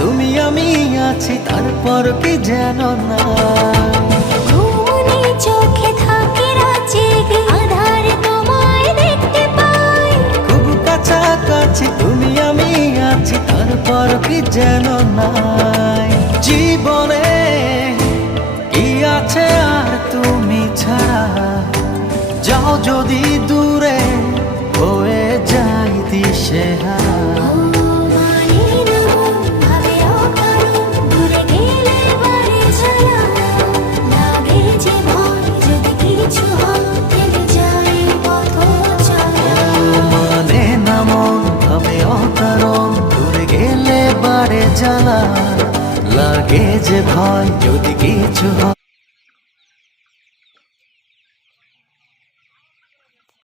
তুমি আমি আছি, তারপর কি যেন না। ঘুমনি চোখে থাকে রাত জেগে, আধারে তোমায় দেখতে পাই। খুব কাছাকাছি তুমি আমি আছি, তারপর কি যেন নাই। জীবনে কি আছে আর তুমি ছাড়া, যাও যদি দূরে হয়ে যাই দিশেহারা। ও মানে না মন, ভাবে অকারণ, দূরে গেলে বাড়ে জ্বালা। লাগে যে ভয়, যদি কিছু হয়, থেমে যায় পথ চলা। মানে না মন, ভাবে অকারণ, দূরে গেলে বাড়ে জ্বালা। লাগে যে ভয়, যদি কিছু হয়